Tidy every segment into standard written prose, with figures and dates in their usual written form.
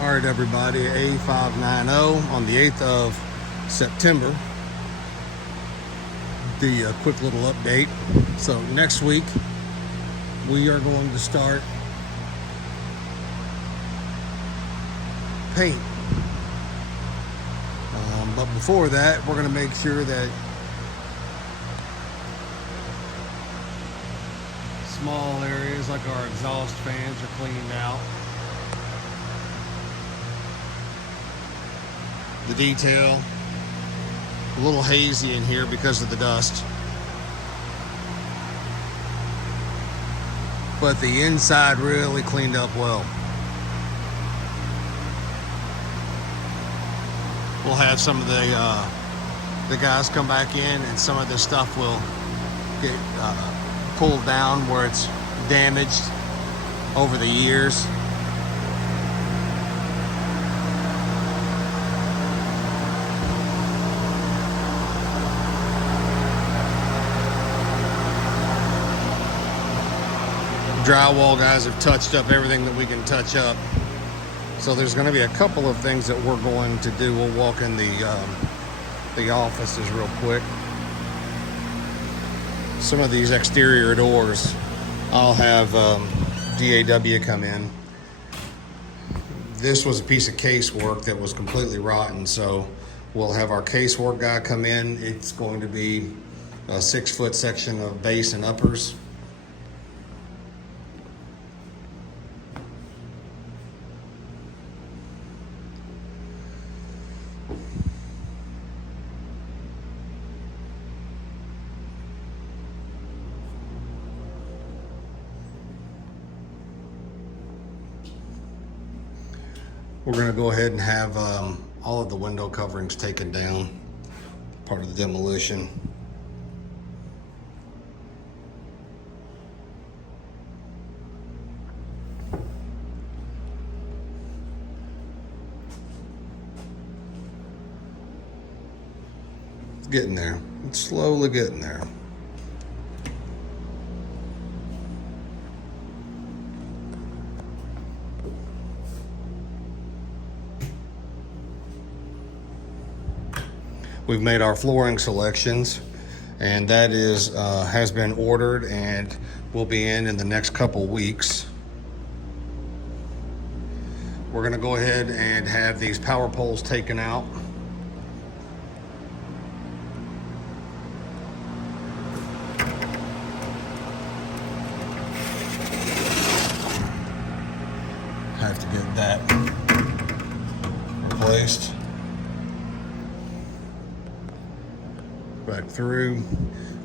All right, everybody, A-0590 on the 8th of September. The quick little update. So next week, we are going to start paint. But before that, we're going to make sure that small areas like our exhaust fans are cleaned out. The detail, a little hazy in here because of the dust. But the inside really cleaned up well. We'll have some of the guys come back in, and some of this stuff will get pulled down where it's damaged over the years. Drywall guys have touched up everything that we can touch up. So there's going to be a couple of things that we're going to do. We'll walk in the offices real quick. Some of these exterior doors, I'll have DAW come in. This was a piece of casework that was completely rotten, so we'll have our casework guy come in. It's going to be a 6-foot section of base and uppers. We're going to go ahead and have all of the window coverings taken down, part of the demolition. It's getting there. It's slowly getting there. We've made our flooring selections, and that is has been ordered and will be in the next couple weeks. We're going to go ahead and have these power poles taken out. Have to get that replaced. Back through.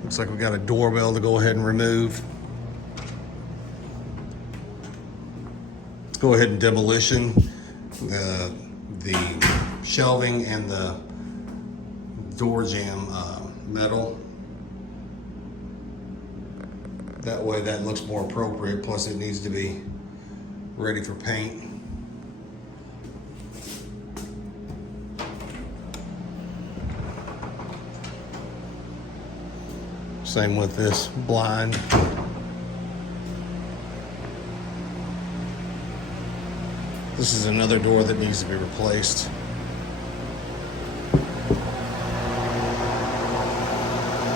Looks like we got a doorbell to go ahead and remove. Let's go ahead and demolition the shelving and the door jamb metal. That way that looks more appropriate, plus it needs to be ready for paint. Same with this blind. This is another door that needs to be replaced.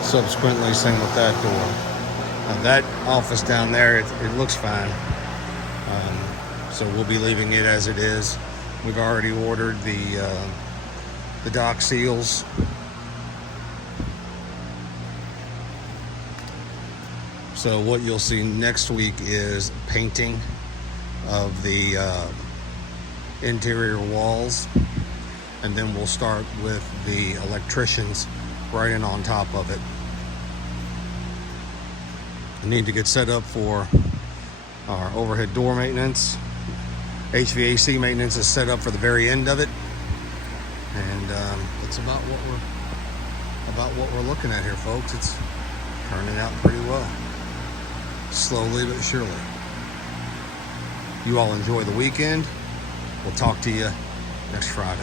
Subsequently, same with that door. Now that office down there, it looks fine. So we'll be leaving it as it is. We've already ordered the dock seals. So what you'll see next week is painting of the interior walls, and then we'll start with the electricians right in on top of it. We need to get set up for our overhead door maintenance. HVAC maintenance is set up for the very end of it, and it's about what we're looking at here, folks. It's turning out pretty well. Slowly but surely. You all enjoy the weekend. We'll talk to you next Friday.